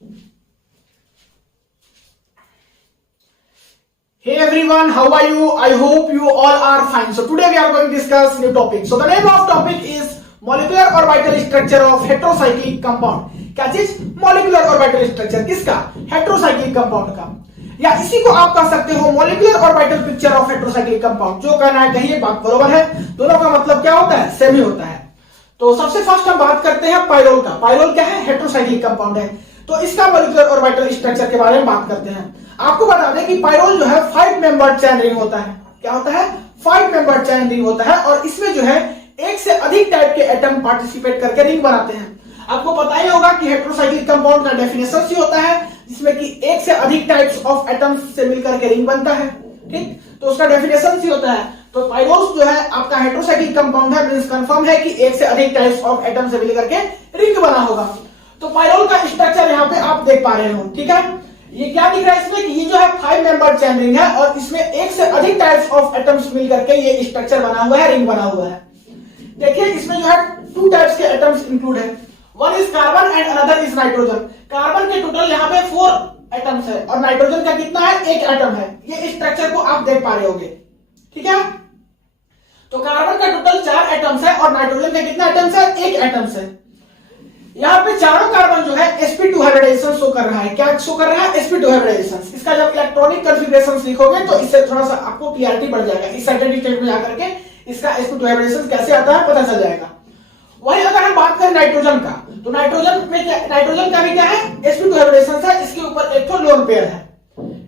Hey everyone, how are you? I hope you all are fine. So today we are going to discuss new topic. So the name of topic is molecular orbital structure of heterocyclic compound. क्या चीज? molecular orbital structure किसका? heterocyclic compound का, या इसी को आप कह सकते हो molecular orbital picture of heterocyclic compound. जो कहना है कहिए, बात बरोबर है. दोनों का मतलब क्या होता है? सेम ही होता है. तो सबसे फर्स्ट हम बात करते हैं पाइरोल का. पाइरोल क्या है? हेटेरोसाइक्लिक कंपाउंड है. तो इसका मॉलिक्यूलर ऑर्बिटल स्ट्रक्चर के बारे में बात करते हैं. आपको बता दें कि पाइरोल जो है 5 मेंबर चैन रिंग होता है. क्या होता है? 5 मेंबर चैन रिंग होता है, और इसमें जो है एक से अधिक टाइप के एटम पार्टिसिपेट करके रिंग बनाते हैं. आपको पता ही होगा कि हेटेरोसाइक्लिक कंपाउंड का डेफिनेशन ही होता है जिसमें कि एक से अधिक टाइप्स ऑफ एटम्स से मिलकर के रिंग बनता है. ठीक, तो उसका डेफिनेशन ही होता है. तो पाइरोल्स जो है आपका हेटेरोसाइक्लिक कंपाउंड है, मींस कंफर्म है कि एक से अधिक टाइप्स ऑफ एटम से मिलकर के रिंग बना होगा. तो पाइरोल का स्ट्रक्चर यहाँ पे आप देख पा रहे हो. ठीक है, ये क्या दिख रहा है इसमें कि ये जो है 5 मेंबर चैन रिंग है, और इसमें एक से अधिक टाइप्स ऑफ एटम्स मिलकर के ये स्ट्रक्चर बना हुआ है, रिंग बना हुआ है. देखिए इसमें जो है 2 टाइप्स के एटम्स इंक्लूड है. One is carbon and another is nitrogen. Carbon के टोटल यहाँ पे 4 एटम्स है, और नाइट्रोजन का कितना है? 1 एटम है. ये स्ट्रक्चर को आप देख पा रहे होगे. ठीक है, तो कार्बन का टोटल 4 एटम्स है, और नाइट्रोजन का कितना एटम्स है? 1 एटम्स है. यहाँ पे चारों कार्बन जो है sp2 हाइब्रिडाइजेशन शो कर रहा है. क्या शो कर रहा है? sp2 hybridisation. इसका जब इलेक्ट्रॉनिक कॉन्फ़िगरेशन लिखोगे तो इससे थोड़ा सा आपको क्लियरिटी बढ़ जाएगा. इस सर्टेन स्टेट में जाकर के इसका sp2 हाइब्रिडाइजेशन कैसे आता है पता चल जाएगा. वही अगर हम बात करें नाइट्रोजन का, तो नाइट्रोजन में क्या, नाइट्रोजन का भी क्या है? sp2 हाइब्रिडाइजेशन है. इसके ऊपर एक तो लोन पेयर है.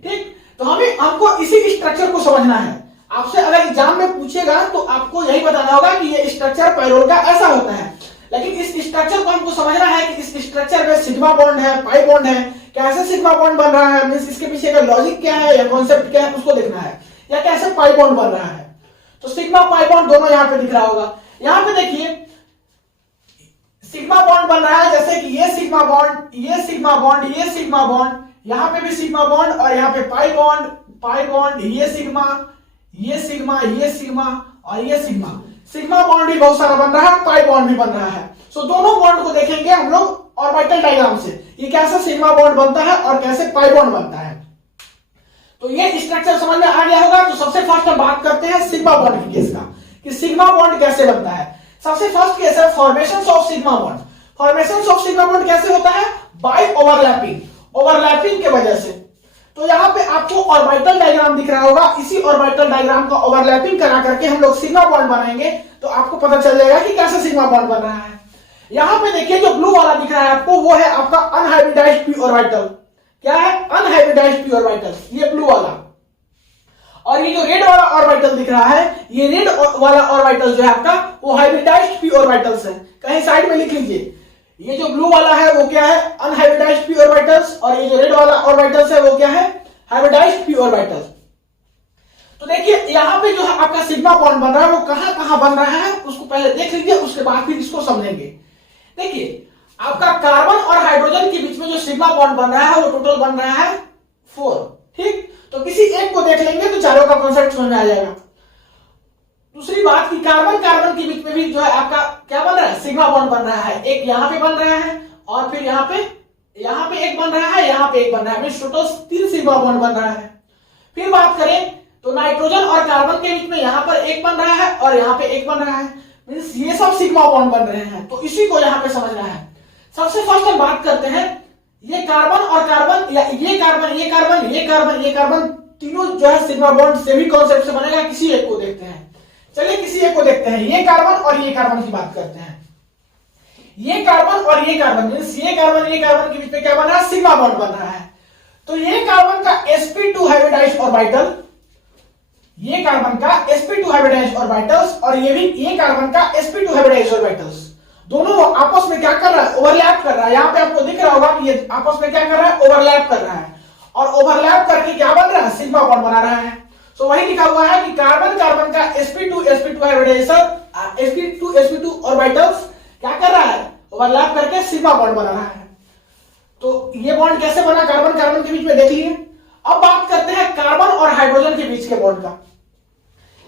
ठीक, तो हमको इसी स्ट्रक्चर को समझना है. आपसे अगर एग्जाम में पूछेगा तो आपको यही बताना होगा कि ये स्ट्रक्चर पाइरोल का ऐसा होता है. लेकिन इस स्ट्रक्चर को हमको समझना है कि इस स्ट्रक्चर में सिग्मा बॉन्ड है, पाई बॉन्ड है. कैसे सिग्मा बॉन्ड बन रहा है, मींस इसके पीछे का लॉजिक क्या है या कॉन्सेप्ट क्या है उसको देखना है, या कैसे पाई बॉन्ड बन रहा है. तो सिग्मा पाई बॉन्ड दोनों यहाँ पे दिख रहा होगा. यहाँ पे देखिए सिग्मा बॉन्ड बन रहा है, जैसे कि ये सिग्मा बॉन्ड, ये सिग्मा बॉन्ड, ये सिग्मा बॉन्ड, यहाँ पे भी सिग्मा बॉन्ड, और यहाँ पे पाई बॉन्ड, ये सिग्मा, ये सिग्मा, ये सिग्मा और ये सिग्मा. सिग्मा बॉन्ड भी बहुत सारा बन रहा है, पाई बॉन्ड भी बन रहा है. सो दोनों बॉन्ड को देखेंगे हम लोग ऑर्बिटल डायग्राम से, ये कैसे सिग्मा बॉन्ड बनता है और कैसे पाई बॉन्ड बनता है. तो ये स्ट्रक्चर समझ में आ गया होगा. तो सबसे फर्स्ट हम बात करते हैं सिग्मा बॉन्ड की केस का, कि सिग्मा बॉन्ड कैसे बनता है. सबसे फर्स्ट केस है formation of sigma bond. Formation of sigma bond कैसे होता है? Bye overlapping. ओवरलैपिंग के वजह से. तो यहाँ पे आपको ऑर्बिटल डायग्राम दिख रहा होगा. इसी ऑर्बिटल डायग्राम का ओवरलैपिंग करा करके हम लोग सिग्मा बॉन्ड बनाएंगे, तो आपको पता चल जाएगा कि कैसे सिग्मा बॉन्ड बन रहा है. यहाँ पे देखिए जो ब्लू वाला दिख रहा है आपको, वो है आपका अनहाइब्रिडाइज्ड पी ऑर्बिटल. क्या है? अनहाइब्रिडाइज्ड पी ऑर्बिटल, ये ब्लू वाला. और ये जो रेड वाला ऑर्बिटल दिख रहा है, ये रेड वाला ऑर्बिटल जो है आपका वो हाइब्रिडाइज्ड पी ऑर्बिटल्स है. कहीं साइड में लिख लीजिए. ये जो ब्लू वाला है वो क्या है? अनहाइब्रिडाइज्ड पी ऑर्बिटल्स, और ये जो रेड वाला ऑर्बिटल्स है वो क्या है? Hybridised p orbitals. तो देखिए यहाँ पे जो है आपका सिग्मा बॉन्ड बन रहा है, वो कहां कहां बन रहा है उसको पहले देख लीजिए, उसके बाद फिर इसको समझेंगे. देखिए आपका कार्बन और हाइड्रोजन के बीच में जो सिग्मा बॉन्ड बन रहा है वो टोटल बन रहा है 4. ठीक, तो किसी एक को देख लेंगे तो चारों का कॉन्सेप्ट समझ में आ जाएगा. दूसरी बात कि कार्बन कार्बन के बीच में भी जो है आपका क्या बन रहा है? सिग्मा बॉन्ड बन रहा है. एक यहाँ पे बन रहा है, और फिर यहाँ पे एक बन रहा है, यहाँ पे एक बन रहा है. टोटल 3 सिग्मा बॉन्ड बन रहा है. फिर बात करें तो नाइट्रोजन और कार्बन के बीच में यहाँ पर एक बन रहा है, और यहाँ पे एक बन रहा है. मींस ये सब सिग्मा बॉन्ड बन रहे हैं. तो इसी को यहाँ पे समझना है. सबसे फर्स्ट हम बात करते हैं ये कार्बन और कार्बन, या ये कार्बन, ये कार्बन, ये कार्बन, ये कार्बन, तीनों जो है सिग्मा बॉन्ड सेमी कॉन्सेप्ट से बनेगा. किसी एक को देखते हैं. चलिए किसी एक को देखते हैं. ये कार्बन और ये कार्बन की बात करते हैं. ये कार्बन और ये कार्बन, मींस ये कार्बन के बीच में क्या बन रहा है? सिग्मा बॉन्ड बन रहा है. तो ये कार्बन का sp2 हाइब्रिडाइज्ड ऑर्बिटल, ये कार्बन का sp2 हाइब्रिडाइज्ड ऑर्बिटल्स, और ये कार्बन का sp2 हाइब्रिडाइज्ड ऑर्बिटल्स, दोनों आपस में क्या कर रहा है? ओवरलैप कर रहा है. यहाँ पे आपको दिख रहा होगा कि ये आपस में क्या कर रहा है? ओवरलैप कर रहा है. और ओवरलैप करके क्या बन रहा है? सिग्मा बॉन्ड बना रहा है. तो वही लिखा हुआ है कि कार्बन कार्बन का sp2 हाइब्रिडाइजेशन, sp2 ऑर्बिटल्स क्या कर रहा है? ओवरलैप करके सिग्मा बॉन्ड बना रहा है. तो ये बॉन्ड कैसे बना कार्बन कार्बन के बीच में देख लिए. अब बात करते हैं कार्बन और हाइड्रोजन के बीच के बॉन्ड का.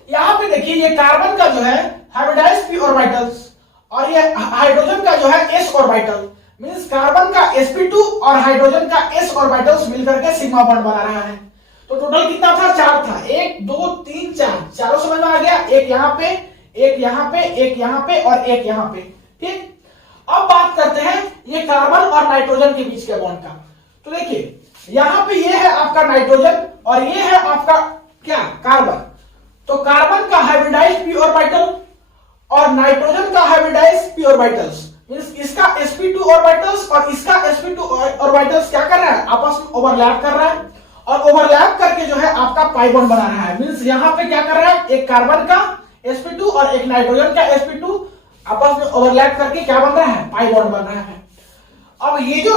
यहां पे देखिए ये कार्बन का जो है हाइब्रिडाइज्ड पी ऑर्बिटल्स, और ये हाइड्रोजन का जो है s ऑर्बिटल. मींस कार्बन का sp2 और हाइड्रोजन का s ऑर्बिटल्स मिलकर के सिग्मा बॉन्ड बना रहा है। तो टोटल कितना था, 4 था, 1 2 3 4, चारों समझ में आ गया, एक यहाँ पे, एक यहाँ पे, एक यहाँ पे और एक यहाँ पे। ठीक, अब बात करते हैं ये कार्बन और नाइट्रोजन के बीच के बॉन्ड का। तो देखिए यहाँ पे ये है आपका नाइट्रोजन और ये है आपका क्या, कार्बन। तो कार्बन का हाइब्रिडाइज्ड p ऑर्बिटल और नाइट्रोजन का हाइब्रिडाइज्ड p ऑर्बिटल्स, मींस इसका sp2 ऑर्बिटल्स और इसका sp2 ऑर्बिटल्स क्या कर रहा है, आपस में ओवरलैप कर रहा है और ओवरलैप करके जो है आपका पाई बॉन्ड बना रहा है। मींस यहाँ पे क्या कर रहा है, एक कार्बन का sp2 और एक नाइट्रोजन का sp2 आपस में ओवरलैप करके क्या बन रहा है, पाई बॉन्ड बन रहा है। अब ये जो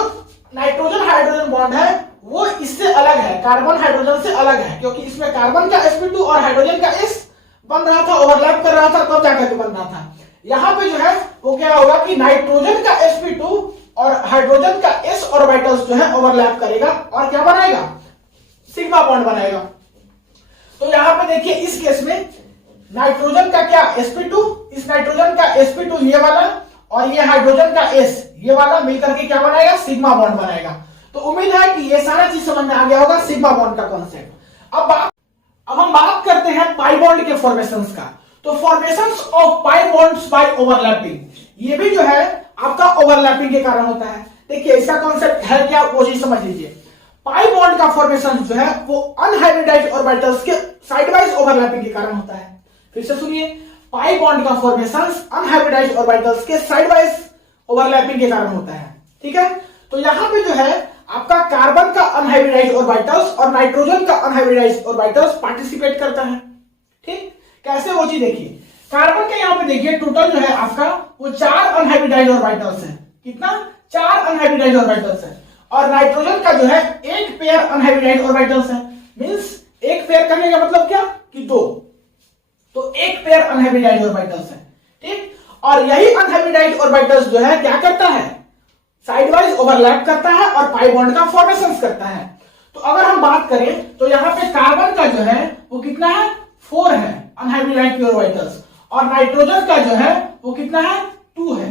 नाइट्रोजन हाइड्रोजन बॉन्ड है वो इससे अलग है, कार्बन हाइड्रोजन से अलग है, क्योंकि इसमें कार्बन का sp2 और हाइड्रोजन का s बन रहा था, ओवरलैप कर रहा था, तब जाकर के बन रहा था। यहाँ पे जो है वो क्या होगा कि नाइट्रोजन का sp2 और हाइड्रोजन का s ऑर्बिटल्स जो है ओवरलैप करेगा और क्या बनाएगा, सिग्मा बॉन्ड बनाएगा। तो यहाँ पे देखिए इस केस में नाइट्रोजन का क्या sp2, इस नाइट्रोजन का sp2 ये वाला और ये हाइड्रोजन का s ये वाला मिलकर के क्या बनाएगा, सिग्मा बॉन्ड बनाएगा। तो उम्मीद है कि ये सारा चीज समझ में आ गया होगा, सिग्मा बॉन्ड का कॉन्सेप्ट। अब हम बात करते हैं पाई बॉन्ड के फॉर्मेशंस का। तो formations of pi bonds by overlapping, ये भी जो है आपका ओवरलैपिंग के कारण होता है। देखिए इसका कॉन्सेप्ट है क्या, वो चीज समझ लीजिए। पाई बॉन्ड का फॉर्मेशन जो है वो अनहाइब्रिडाइज्ड ऑर्बिटल्स के साइडवाइज ओवरलैपिंग के कारण होता है। फिर से सुनिए, पाई बॉन्ड का फॉर्मेशन अनहाइब्रिडाइज्ड ऑर्बिटल्स के साइडवाइज ओवरलैपिंग के कारण होता है। ठीक है, तो यहां पे जो है आपका कार्बन का अनहाइब्रिडाइज्ड ऑर्बिटल्स और नाइट्रोजन का अनहाइब्रिडाइज्ड ऑर्बिटल्स पार्टिसिपेट करता है। ठीक, कैसे वो चीज देखिए, कार्बन के यहां पे देखिए टोटल जो है आपका वो 4 अनहाइब्रिडाइज्ड ऑर्बिटल्स है। कितना, 4 अनहाइब्रिडाइज्ड ऑर्बिटल्स है। और नाइट्रोजन का जो है 1 पेयर अनहाइब्रिडाइज्ड ऑर्बिटल्स है। मींस 1 पेयर करने का मतलब क्या कि 2, तो 1 पेयर अनहाइब्रिडाइज्ड ऑर्बिटल्स है। ठीक, और यही अनहाइब्रिडाइज्ड ऑर्बिटल्स जो है क्या करता है, साइडवाइज ओवरलैप करता है और पाई बॉन्ड का फॉर्मेशन करता है। तो अगर हम बात करें तो यहाँ पे कार्बन का जो है वो कितना है, 4 है अनहाइब्रिडाइज्ड ऑर्बिटल्स और नाइट्रोजन का जो है वो कितना है, 2 है।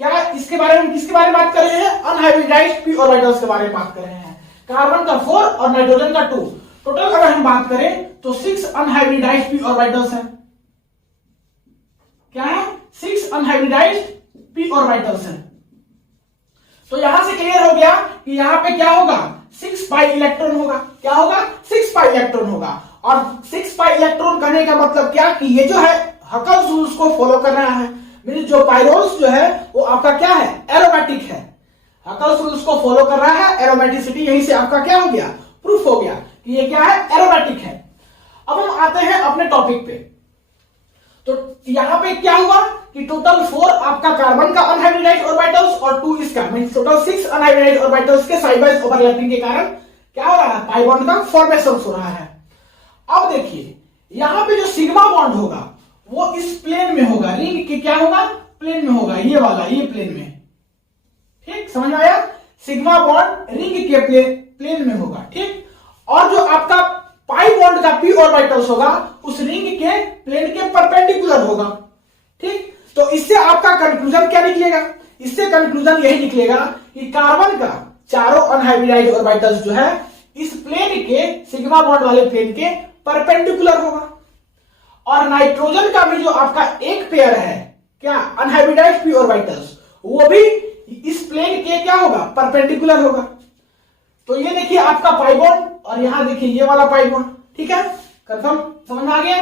क्या इसके बारे में, किसके बारे में बात कर रहे हैं, अनहाइब्रिडाइज्ड p ऑर्बिटल्स के बारे में बात कर रहे हैं। कार्बन का 4 और नाइट्रोजन का 2, टोटल अगर हम बात करें तो 6 अनहाइब्रिडाइज्ड p ऑर्बिटल्स है। क्या है, 6 अनहाइब्रिडाइज्ड p ऑर्बिटल्स है। तो यहां से क्लियर हो गया कि यहां पे क्या होगा, 6 पाई इलेक्ट्रॉन होगा। क्या होगा, 6 पाई इलेक्ट्रॉन होगा। और 6 पाई इलेक्ट्रॉन कहने का मतलब क्या कि ये जो है हकल्स रूल्स को फॉलो कर रहा है। मींस जो पाइरोल्स जो है वो आपका क्या है, एरोमेटिक है। हकल्स रूल्स को फॉलो कर रहा है, एरोमेटिसिटी यहीं से आपका क्या हो गया, प्रूफ हो गया कि ये क्या है, एरोमेटिक है। अब हम आते हैं अपने टॉपिक पे। तो यहां पे क्या हुआ कि टोटल 4 आपका कार्बन का अनहाइब्रिडाइज्ड ऑर्बिटल्स और 2 इसका, मींस टोटल 6 अनहाइब्रिडाइज्ड ऑर्बिटल्स के साइड बाय ओवरलैपिंग के कारण क्या हो रहा है, पाई बॉन्ड का फॉर्मेशन हो रहा है। अब देखिए यहां पे जो सिग्मा बॉन्ड होगा वो इस प्लेन में होगा, रिंग के क्या होगा, प्लेन में होगा, ये वाला, ये प्लेन में। ठीक, समझ में आया, सिग्मा बॉन्ड रिंग के प्लेन में होगा। ठीक, और जो आपका पाई बॉन्ड का p ऑर्बिटल्स होगा उस रिंग के प्लेन के परपेंडिकुलर होगा। ठीक, तो इससे आपका कंक्लूजन क्या निकलेगा, इससे कंक्लूजन यही निकलेगा कि कार्बन का चारों अनहाइब्रिडाइज्ड ऑर्बिटल्स जो है इस प्लेन के, सिग्मा बॉन्ड वाले प्लेन के परपेंडिकुलर होगा। और नाइट्रोजन का भी जो आपका 1 पेयर है क्या, अनहाइब्रिडाइज्ड p ऑर्बिटल्स, वो भी इस प्लेन के क्या होगा, परपेंडिकुलर होगा। तो ये देखिए आपका पाई बॉन्ड और यहां देखिए ये वाला पाई बॉन्ड। ठीक है, कंफर्म, समझ में आ गया।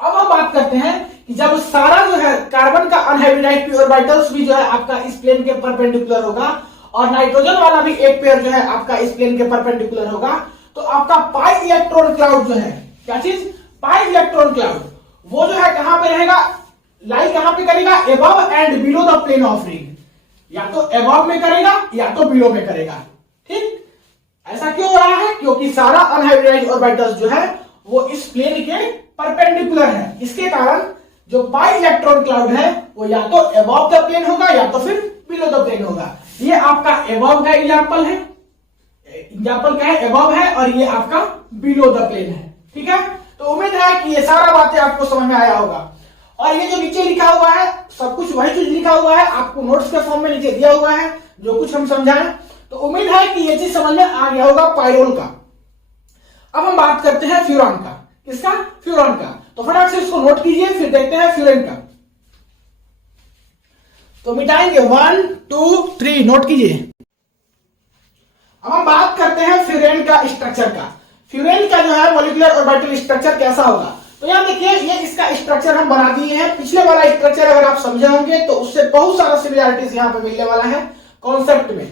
अब हम बात करते हैं कि जब सारा जो है कार्बन का अनहाइब्रिडाइज्ड p ऑर्बिटल्स भी जो है आपका इस प्लेन के परपेंडिकुलर होगा और नाइट्रोजन वाला भी 1 पेयर जो है आपका इस प्लेन के परपेंडिकुलर होगा, तो आपका पाई इलेक्ट्रॉन क्लाउड जो है, क्या चीज, पाई इलेक्ट्रॉन क्लाउड, वो जो है कहां पे रहेगा, लाई कहां पे करेगा, above and below the plane of ring. या तो अबव में करेगा या तो बिलो में करेगा। ठीक, ऐसा क्यों हो रहा है, क्योंकि सारा अनहाइब्रिडाइज्ड ऑर्बिटल्स जो है वो इस प्लेन के परपेंडिकुलर है। इसके कारण जो पाई इलेक्ट्रॉन क्लाउड है वो या तो अबव द प्लेन होगा या तो फिर बिलो द प्लेन होगा। ये आपका अबव का एग्जांपल है, एग्जांपल क्या है, अबव है, और ये आपका बिलो द प्लेन है। ठीक है, तो उम्मीद है कि ये सारा बातें आपको समझ में आया होगा। और ये जो नीचे लिखा हुआ है सब कुछ वही चीज लिखा हुआ है, आपको नोट्स के फॉर्म में नीचे दिया हुआ है जो कुछ हम समझाएं। तो उम्मीद है कि ये चीज समझ में आ गया होगा पाइरोल का। अब हम बात करते हैं फ्यूरॉन का। किसका? फ्यूरॉन का। तो फटाक से इसको नोट कीजिए, फिर देखते हैं फ्यूरेन का। तो मिटाएंगे 1 2 3, नोट कीजिए। अब हम बात करते हैं फ्यूरेन का स्ट्रक्चर का। फ्यूरेन का जो है मॉलिक्यूलर ऑर्बिटल स्ट्रक्चर कैसा होगा, तो यहां देखिए ये इसका स्ट्रक्चर हम बना दिए हैं। पिछले वाला स्ट्रक्चर अगर आप समझे होंगे तो उससे बहुत सारा सिमिलरिटीज यहां पे मिलने वाला है कॉन्सेप्ट में।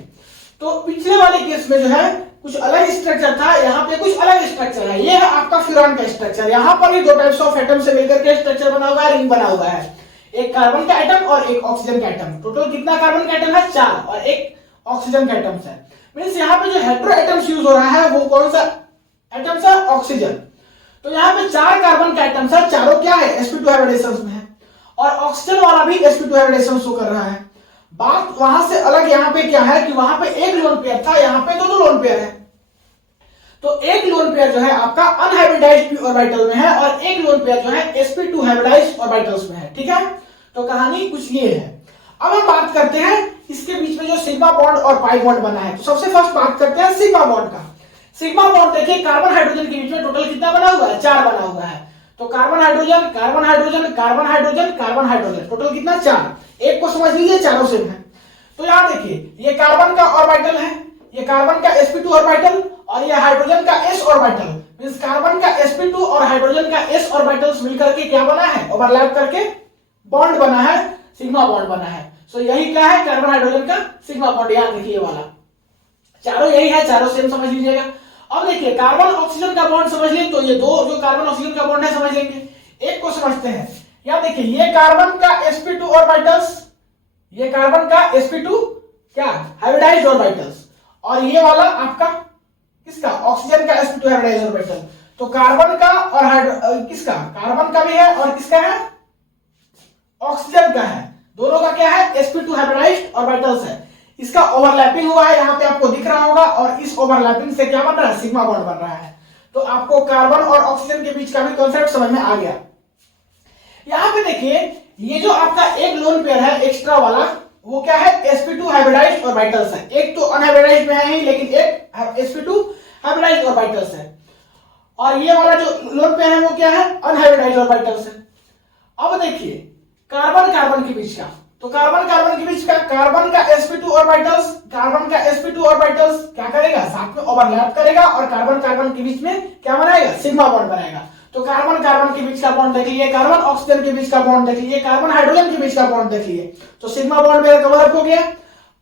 तो पिछले वाले केस में जो है कुछ अलग स्ट्रक्चर था, यहाँ पे कुछ अलग स्ट्रक्चर है। ये है आपका फ्यूरॉन का स्ट्रक्चर। यहाँ पर भी 2 टाइप्स ऑफ एटम से मिलकर के स्ट्रक्चर बना हुआ है, रिंग बना हुआ है। एक कार्बन का एटम और एक ऑक्सीजन का एटम। टोटल कितना कार्बन का एटम है? 4, और एक ऑक्सीजन का एटम है। मींस यहाँ पे जो हेटेरो एटम्स यूज हो रहा है वो कौन सा एटम्स है? ऑक्सीजन। तो यहाँ पे 4 कार्बन का एटम्स है, चारों क्या है? sp2 हाइब्रिडेशन में है, और ऑक्सीजन वाला भी sp2 हाइब्रिडेशन शो कर रहा है। बात वहां से अलग यहाँ पे क्या है कि वहां पे एक लोन पेयर था, यहाँ पे 2 लोन पेयर है। तो एक लोन पेयर जो है आपका अनहाइब्रिडाइज्ड p ऑर्बिटल में है और एक लोन पेयर जो है sp2 हाइब्रिडाइज्ड ऑर्बिटल्स में है। ठीक है, तो कहानी कुछ ये है। अब हम बात करते हैं इसके बीच में जो सिग्मा बॉन्ड और पाई बॉन्ड बना है। तो सबसे फर्स्ट बात करते हैं सिग्मा बॉन्ड का। सिग्मा बॉन्ड देखिए कार्बन हाइड्रोजन के बीच में टोटल कितना बना हुआ है? 4 बना हुआ है। तो carbon hydrogen carbon hydrogen carbon hydrogen carbon hydrogen, total कितना? 4। एक को समझ लीजिए, चारों सेम है। तो यहां देखिए ये कार्बन का ऑर्बिटल है, ये कार्बन का sp2 ऑर्बिटल और ये हाइड्रोजन का s ऑर्बिटल। मींस कार्बन का sp2 और हाइड्रोजन का s ऑर्बिटल्स मिलकर के क्या बना है? ओवरलैप करके बॉन्ड बना है, सिग्मा बॉन्ड बना है। सो यही क्या है? कार्बन हाइड्रोजन का सिग्मा बॉन्ड। याद रखिए ये वाला चारों यही है, चारों सेम समझ लीजिएगा। अब देखिए कार्बन ऑक्सीजन का बॉन्ड समझ लें तो ये 2 जो कार्बन ऑक्सीजन का बॉन्ड है समझ लेंगे। एक को समझते हैं, यहां देखिए ये कार्बन का sp2 ऑर्बिटल्स, ये कार्बन का sp2 क्या हाइब्रिडाइज्ड ऑर्बिटल्स, और ये वाला आपका किसका? ऑक्सीजन का sp2 हाइब्रिडाइज्ड ऑर्बिटल। तो कार्बन का और किसका? कार्बन का भी है और किसका है? ऑक्सीजन का है। दोनों का क्या है? sp2 हाइब्रिडाइज्ड ऑर्बिटल्स है। इसका ओवरलैपिंग हुआ है, यहाँ पे आपको दिख रहा होगा, और इस ओवरलैपिंग से क्या बन रहा है? सिग्मा बॉन्ड बन रहा है। तो आपको कार्बन और ऑक्सीजन के बीच का भी कॉन्सेप्ट समझ में आ गया। यहाँ पे देखिए ये जो आपका एक लोन पेयर है एक्स्ट्रा वाला, वो क्या है? sp2 हाइब्रिडाइज्ड ऑर्बिटल्स है। एक तो अनहाइब्रिडाइज्ड में है ही, लेकिन एक sp2 हाइब्रिडाइज्ड ऑर्बिटल्स है। और ये वाला जो लोन पेयर है वो क्या है? अनहाइब्रिडाइज्ड ऑर्बिटल्स है। अब देखिए कार्बन कार्बन के बीच का, तो कार्बन कार्बन के बीच का कार्बन का sp2 ऑर्बिटल्स, कार्बन का sp2 ऑर्बिटल्स क्या करेगा? साथ में ओवरलैप करेगा और कार्बन कार्बन के बीच में क्या बनाएगा? सिग्मा बॉन्ड बनाएगा। तो कार्बन कार्बन के बीच का बॉन्ड देख लीजिए, कार्बन ऑक्सीजन के बीच का बॉन्ड देख लीजिए, कार्बन हाइड्रोजन के बीच का बॉन्ड देख लीजिए। तो सिग्मा बॉन्ड मेरा कवर अप हो गया।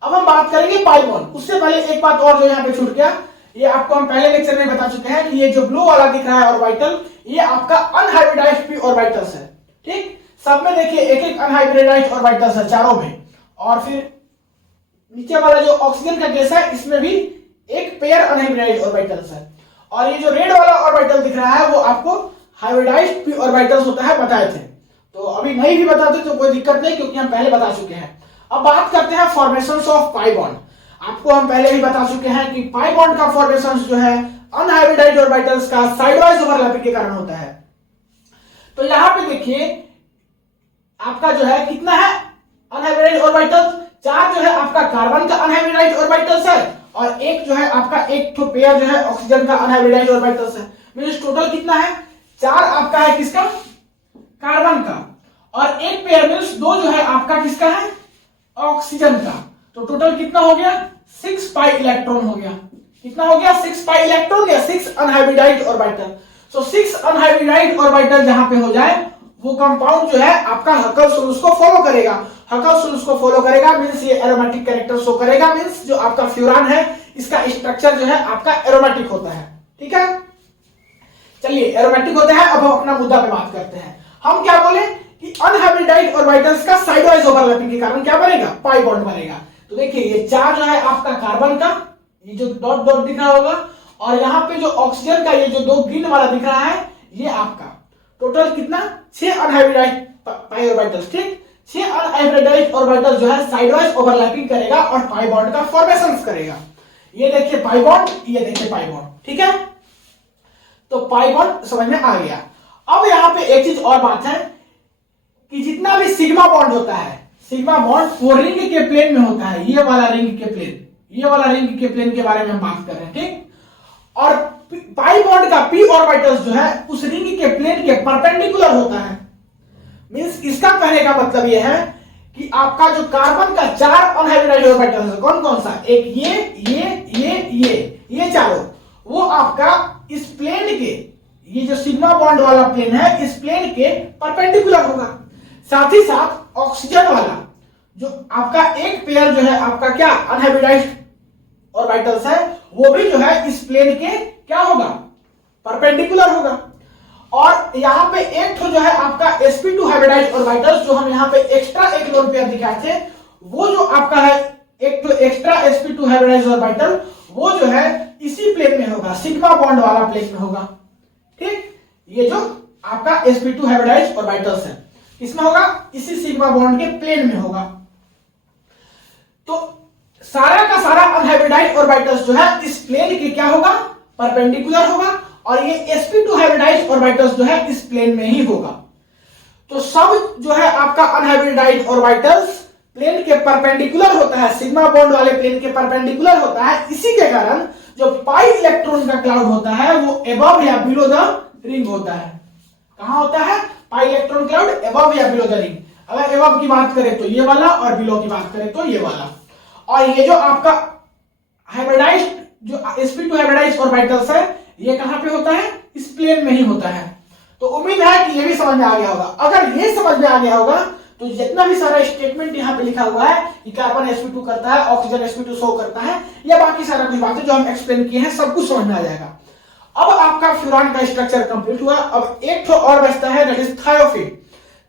अब हम बात करेंगे पाई बॉन्ड। उससे पहले एक बात और जो यहाँ पे छूट गया, ये आपको हम पहले लेक्चर में बता चुके हैं कि ये जो ब्लू वाला दिख रहा है ऑर्बिटल, ये आपका अनहाइब्रिडाइज्ड p ऑर्बिटल्स है। ठीक, सब में देखिए एक एक अनहाइब्रिडाइज्ड ऑर्बिटल्स है चारों में। और फिर नीचे वाला जो ऑक्सीजन का केस है इसमें भी एक पेयर अनहाइब्रिडाइज्ड ऑर्बिटल्स है। और ये जो रेड वाला ऑर्बिटल दिख रहा है वो आपको हाइब्रिडाइज्ड p ऑर्बिटल्स होता है, बताए थे। तो अभी नहीं भी बताते तो कोई दिक्कत नहीं, क्योंकि हम पहले बता चुके हैं। अब बात करते हैं फॉर्मेशंस ऑफ पाई बॉन्ड। आपको हम पहले ही बता चुके हैं कि पाई बॉन्ड का फॉर्मेशन जो है अनहाइब्रिडाइज्ड ऑर्बिटल्स का साइडवाइज ओवरलैपिंग के कारण होता है। तो यहां पे देखिए आपका जो है कितना है अनहाइब्रिडाइज्ड ऑर्बिटल्स? 4 जो है आपका कार्बन का अनहाइब्रिडाइज्ड ऑर्बिटल्स है, और एक जो है आपका एक तो पेयर जो है ऑक्सीजन का अनहाइब्रिडाइज्ड ऑर्बिटल्स है। मींस टोटल कितना है? 4 आपका है किसका? कार्बन का, और एक पेयर मींस 2 जो है आपका किसका है? ऑक्सीजन का। तो टोटल कितना हो गया? 6 पाई इलेक्ट्रॉन हो गया। कितना हो गया? 6 पाई इलेक्ट्रॉन या 6 अनहाइब्रिडाइज्ड ऑर्बिटल। सो 6 अनहाइब्रिडाइज्ड ऑर्बिटल जहां पे हो जाए वो कंपाउंड जो है आपका हकल सोलुस को फॉलो करेगा। हकल सोलुस को फॉलो करेगा मींस ये एरोमेटिक कैरेक्टर शो करेगा। मींस जो आपका फ्यूरान है इसका स्ट्रक्चर जो है आपका एरोमेटिक होता है। ठीक है, चलिए एरोमेटिक होता है। अब हम अपना मुद्दा पे बात करते हैं। हम क्या बोले कि अनहाइब्रिडाइज्ड ऑर्बिटल्स का साइडवाइज ओवरलैपिंग के कारण क्या बनेगा? पाई बॉन्ड बनेगा। तो देखिए ये 4 जो है आपका कार्बन का, ये जो डॉट डॉट दिख रहा होगा, और यहाँ पे जो ऑक्सीजन का ये जो 2 ग्रीन वाला दिख रहा है ये आपका टोटल कितना? 6 अनहाइब्रिडाइज्ड पाई ऑर्बिटल्स। ठीक, 6 अनहाइब्रिडाइज्ड ऑर्बिटल जो है साइडवाइज ओवरलैपिंग करेगा और पाई बॉन्ड का फॉर्मेशन करेगा। ये देखिए पाई बॉन्ड, ये देखिए पाई बॉन्ड। ठीक है, तो पाई बॉन्ड समझ में आ गया। अब यहाँ पे एक चीज और बात है, कि जितना भी सिग्मा बॉन्ड होता है, सिग्मा बॉन्ड वो रिंग के प्लेन में होता है, ये वाला रिंग के प्लेन, ये वाला रिंग के प्लेन के बारे में हम बात कर रहे हैं, ठीक। और पाई बॉन्ड का p ऑर्बिटल्स जो है उस रिंग के प्लेन के परपेंडिकुलर होता है। मींस इसका कहने का मतलब यह है कि आपका जो कार्बन का 4 अनहाइब्रिडाइज्ड ऑर्बिटल्स है, कौन कौन सा, एक ये चारों, वो आपका इस प्लेन के, ये जो सिग्मा बॉन्ड वाला प्लेन है इस प्लेन के परपेंडिकुलर होगा। साथ ही साथ ऑक्सीजन वाला जो आपका एक पेयर जो है आपका क्या अनहाइब्रिडाइज्ड ऑर्बिटल्स है, वो भी जो है इस प्लेन के क्या होगा, परपेंडिकुलर होगा। और यहाँ पे एक तो जो है आपका sp2 हाइब्रिडाइज्ड ऑर्बिटल्स जो हम यहाँ पे एक्स्ट्रा एक लोन पेयर दिखाए थे, वो जो आपका है एक तो एक्स्ट्रा sp2 हाइब्रिडाइज्ड ऑर्बिटल, वो जो है इसी प्लेन में होगा, सिग्मा बॉन्ड वाला प्लेन में होगा, ठीक। ये जो आपका sp2 हाइब्रिडाइज्ड ऑर्बिटल्स है इसमें होगा, इसी सिग्मा बॉन्ड के प्लेन में होगा। तो सारा का सारा अनहाइब्रिडाइज्ड ऑर्बिटल्स जो है इस प्लेन के क्या होगा, परपेंडिकुलर होगा, और ये sp2 हाइब्रिडाइज्ड ऑर्बिटल्स जो है इस प्लेन में ही होगा। तो सब जो है आपका अनहाइब्रिडाइज्ड ऑर्बिटल्स प्लेन के परपेंडिकुलर होता है, सिग्मा बॉन्ड वाले प्लेन के परपेंडिकुलर होता है। इसी के कारण जो पाई इलेक्ट्रॉन का क्लाउड होता है वो अबव या बिलो द रिंग होता है। कहां होता है पाई इलेक्ट्रॉन क्लाउड, अबव या बिलो द रिंग। अगर अबव की बात करें तो ये वाला, और बिलो की बात करें तो ये वाला। और ये जो आपका हाइब्रिडाइज्ड जो sp2 हाइब्रिडाइज्ड ऑर्बिटल्स है ये कहां पे होता है, इस प्लेन में ही होता है। तो उम्मीद है कि ये भी समझ में आ गया होगा। अगर ये समझ में आ गया होगा तो जितना भी सारा स्टेटमेंट यहाँ पे लिखा हुआ है कि कार्बन sp2 करता है, ऑक्सीजन sp2 शो करता है, या बाकी सारा कुछ बातें जो हम एक्सप्लेन किए हैं सब कुछ समझ में आ जाएगा। अब आपका फ्यूरान का स्ट्रक्चर कंप्लीट हुआ। अब एक तो और बचता है, दैट इज थायोफिन।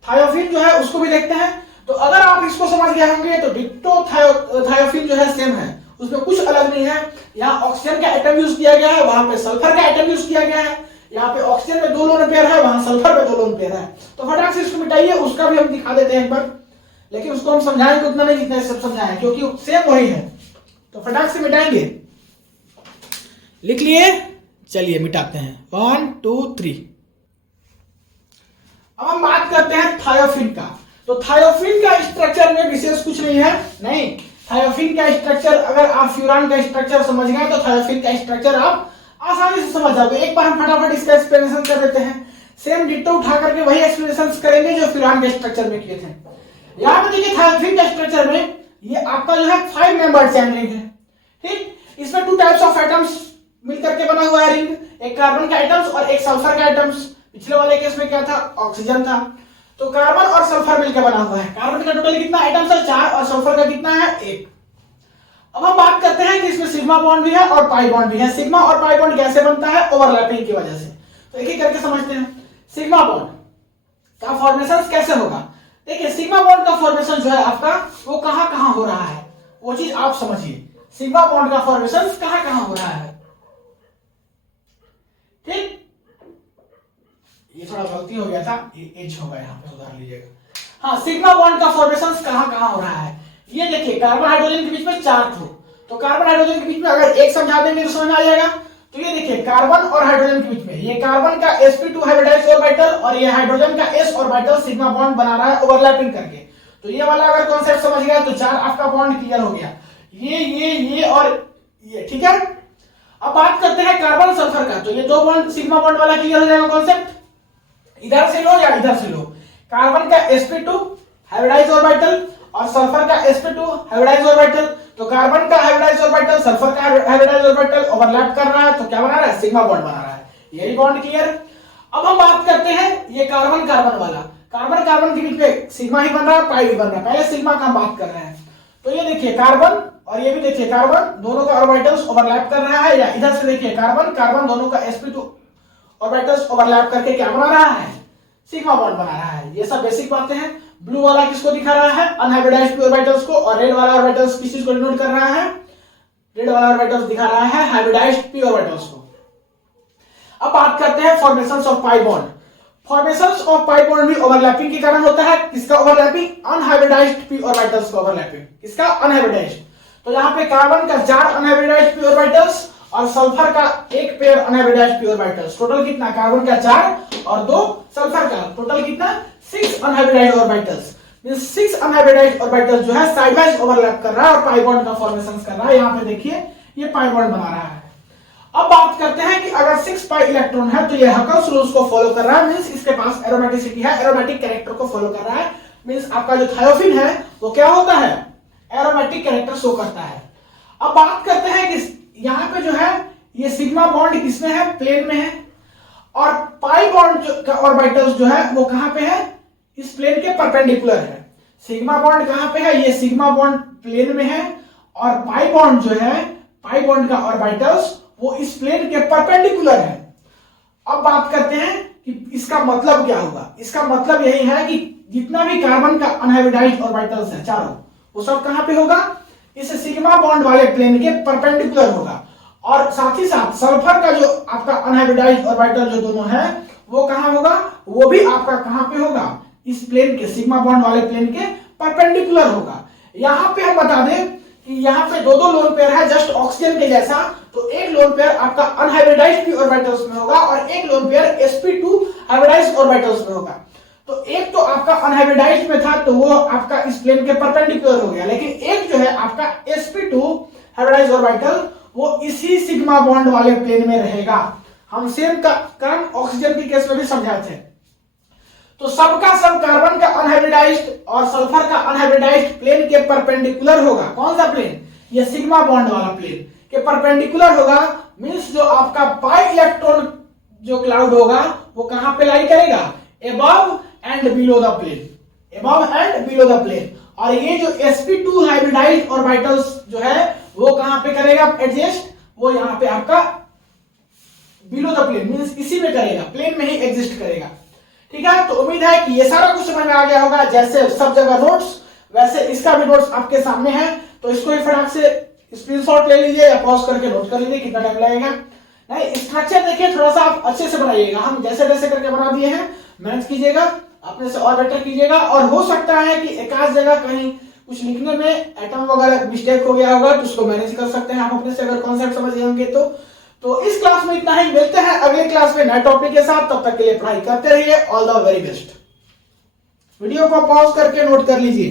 थायोफिन जो है उसको भी देखते हैं। तो अगर आप इसको समझ गए होंगे तो डिट्टो थायोफिन जो है सेम है, उसमें कुछ अलग नहीं है। यहाँ ऑक्सीजन का एटम यूज किया गया है, वहां पे सल्फर का एटम यूज किया गया है। यहाँ पे ऑक्सीजन में 2 लोन पेयर है, वहां सल्फर में 2 लोन पेयर है। तो फटाक से इसको मिटाइए, उसका भी हम दिखा देते हैं एक बार, लेकिन उसको हम समझाएंगे उतना नहीं जितना सब समझाएं, क्योंकि सेम वही है। तो फटाक से मिटाएंगे, लिख लिए, चलिए मिटाते हैं। 1 2 3। अब हम बात करते हैं थायोफिन का। तो थायोफिन का स्ट्रक्चर में विशेष कुछ नहीं है, नहीं। थायोफिन का स्ट्रक्चर अगर आप फ्यूरान का स्ट्रक्चर समझ गए तो थायोफिन का स्ट्रक्चर आप आसानी से समझ जाओगे। एक बार हम फटाफट इसका एक्सप्लेनेशन कर देते हैं। सेम डिट्टो उठा करके वही एक्सप्लेनेशन करेंगे जो फ्यूरान के स्ट्रक्चर में किए थे। यहाँ पे देखिए थायोफिन के स्ट्रक्चर में ये आपका जो है 5 मेंबर्ड चैन रिंग है, ठीक। इसमें 2 टाइप्स ऑफ एटम्स मिलकर के बना हुआ है रिंग, एक कार्बन का एटम्स और एक सल्फर का एटम्स। पिछले वाले केस में क्या था, ऑक्सीजन था। तो कार्बन और सल्फर मिलकर बना हुआ है। कार्बन का टोटल कितना एटम्स है, 4, और सल्फर का कितना है, 1। अब हम बात करते हैं कि इसमें सिग्मा बॉन्ड भी है और पाई बॉन्ड भी है। सिग्मा और पाई बॉन्ड कैसे बनता है, ओवरलैपिंग की वजह से। तो एक एक करके समझते हैं। सिग्मा बॉन्ड का फॉर्मेशन कैसे होगा। देखिए सिग्मा बॉन्ड का फॉर्मेशन जो है आपका वो कहां कहां हो रहा है, वो चीज आप समझिए। सिग्मा बॉन्ड का फॉर्मेशन कहां कहां हो रहा है, ठीक। ये थोड़ा गलती हो गया था, ये एच होगा, यहाँ पे सुधार लीजिएगा। हाँ, सिग्मा बॉन्ड का फॉर्मेशन कहां कहां हो रहा है। ये देखिए कार्बन हाइड्रोजन के बीच में 4 थे, तो कार्बन हाइड्रोजन के बीच में अगर एक समझा देंगे तो समझ में आ जाएगा। तो ये देखिए कार्बन और हाइड्रोजन के बीच में ये कार्बन का sp2 हाइब्रिडाइज्ड ऑर्बिटल और ये हाइड्रोजन का s ऑर्बिटल सिग्मा बॉन्ड बना रहा है ओवरलैपिंग करके। तो ये वाला अगर कॉन्सेप्ट समझ गया तो 4 आपका बॉन्ड क्लियर हो गया, ये और ये, ठीक है। अब बात करते हैं कार्बन सल्फर का। तो ये 2 बॉन्ड सिग्मा बॉन्ड वाला क्लियर हो जाएगा कॉन्सेप्ट। इधर से लो या इधर से लो, कार्बन का sp2 हाइब्रिडाइज्ड ऑर्बिटल और सल्फर का sp2 हाइब्रिडाइज्ड ऑर्बिटल। तो कार्बन का हाइब्रिडाइज्ड ऑर्बिटल सल्फर का हाइब्रिडाइज्ड ऑर्बिटल ओवरलैप कर रहा है, तो क्या बना रहा है, सिग्मा बॉन्ड बना रहा है। यही बॉन्ड क्लियर। अब हम बात करते हैं ये कार्बन कार्बन वाला। कार्बन कार्बन के बीच में सिग्मा ही बन रहा है, पाई भी बन रहा है। पहले सिग्मा का हम बात कर रहे हैं। तो ये देखिए कार्बन और ये भी देखिए कार्बन, दोनों का ऑर्बिटल्स ओवरलैप कर रहा है। या इधर से देखिए कार्बन कार्बन दोनों का sp2 ऑर्बिटल्स ओवरलैप करके क्या बना रहा है, सिग्मा बॉन्ड बना रहा है। ये सब बेसिक बातें हैं। ब्लू वाला किसको दिखा रहा है, अनहाइब्रिडाइज्ड p ऑर्बिटल्स को, और रेड वाला ऑर्बिटल्स किस चीज को डिनोट कर रहा है, रेड वाला ऑर्बिटल्स दिखा रहा है हाइब्रिडाइज्ड p ऑर्बिटल्स को। अब बात करते हैं formations of pi bond. Formations of pi bond भी ओवरलैपिंग के कारण होता है। किसका ओवरलैपिंग, अनहाइब्रिडाइज्ड p ऑर्बिटल्स का ओवरलैपिंग। किसका, अनहाइब्रिडाइज्ड। तो यहाँ पे कार्बन का 4 अनहाइब्रिडाइज्ड p ऑर्बिटल्स और सल्फर का एक pair unhybridised pure orbitals. Total कितना, कार्बन का 4 और 2 सल्फर का, टोटल कितना 6 unhybridised orbitals. Means 6 unhybridised orbitals जो है साइड वाइज ओवरलैप कर रहा है और पाई बॉन्ड का फॉर्मेशन कर रहा है। यहाँ पे देखिए ये पाई बॉन्ड बना रहा है। अब बात करते हैं कि अगर 6 पाई इलेक्ट्रॉन है तो ये हकल्स रूल्स को फॉलो कर रहा है, मींस इसके पास एरोमेटिसिटी है, एरोमेटिक कैरेक्टर को फॉलो कर रहा है। मींस आपका जो थायोफिन है वो क्या होता है, एरोमेटिक कैरेक्टर शो करता है। अब बात करते हैं कि यहाँ पे जो है ये सिग्मा बॉन्ड किसमें है, प्लेन में है, और पाई बॉन्ड का ऑर्बिटल्स जो है वो कहां पे है, इस प्लेन के परपेंडिकुलर है। सिग्मा बॉन्ड कहां पे है, ये सिग्मा बॉन्ड प्लेन में है, और पाई बॉन्ड जो है, पाई बॉन्ड का ऑर्बिटल्स वो इस प्लेन के परपेंडिकुलर है। अब बात करते हैं कि इसका मतलब क्या होगा। इसका मतलब यही है कि जितना भी कार्बन का अनहाइब्रिडाइज्ड ऑर्बिटल्स है चारों, वो सब कहां पे होगा, इस सिग्मा बॉन्ड वाले प्लेन के परपेंडिकुलर होगा। और साथ ही साथ सल्फर का जो आपका अनहाइब्रिडाइज्ड ऑर्बिटल जो दोनों है वो कहां होगा, वो भी आपका कहां पे होगा, इस प्लेन के सिग्मा बॉन्ड वाले प्लेन के परपेंडिकुलर होगा। यहां पे हम बता दें कि यहाँ पे दो लोन पेयर है जस्ट ऑक्सीजन के जैसा, तो एक लोन पेयर आपका अनहाइब्रिडाइज्ड p ऑर्बिटल्स में होगा और एक lone pair sp2 hybridised orbitals में होगा। तो एक तो आपका अनहाइब्रिडाइज्ड में था तो वो आपका इस प्लेन के परपेंडिकुलर हो गया, लेकिन एक जो है आपका sp2 हाइब्रिडाइज्ड ऑर्बिटल वो इसी सिग्मा बॉन्ड वाले प्लेन में रहेगा। हम सेम का काम ऑक्सीजन के केस में भी समझाए थे। तो सबका सब कार्बन का अनहाइब्रिडाइज्ड और सल्फर का अनहाइब्रिडाइज्ड प्लेन के परपेंडिकुलर होगा। कौन सा प्लेन, ये सिग्मा बॉन्ड वाला प्लेन के परपेंडिकुलर होगा। मींस जो आपका पाई इलेक्ट्रॉन जो क्लाउड होगा वो कहां पे लाई करेगा, above and below the plane, above and below the plane. और ये जो sp2 हाइब्रिडाइज्ड ऑर्बिटल्स जो है वो कहां पे करेगा एडजस्ट, वो यहां पे आपका बिलो द प्लेन, मींस इसी में करेगा, प्लेन में ही एग्जिस्ट करेगा। ठीक है, तो उम्मीद है कि ये सारा कुछ समझ में आ गया होगा। जैसे सब जगह नोट्स वैसे इसका भी नोट्स आपके सामने है, तो इसको ही फटाक से स्क्रीनशॉट ले लीजिए या पॉज करके नोट कर लीजिए, कितना टाइम लगेगा। नहीं, स्ट्रक्चर देखिए थोड़ा सा आप अच्छे से बनाइएगा, हम जैसे जैसे करके बना दिए हैं, मेहनत कीजिएगा, अपने से और बेटर कीजिएगा। और हो सकता है कि एक आध जगह कहीं कुछ लिखने में एटम वगैरह मिस्टेक हो गया होगा तो उसको मैनेज कर सकते हैं हम अपने से, अगर कॉन्सेप्ट समझ गए होंगे तो इस क्लास में इतना ही। मिलते हैं अगले क्लास में नए टॉपिक के साथ, तब तक के लिए पढ़ाई करते रहिए। All the very best. Video को पॉज करके नोट कर लीजिए।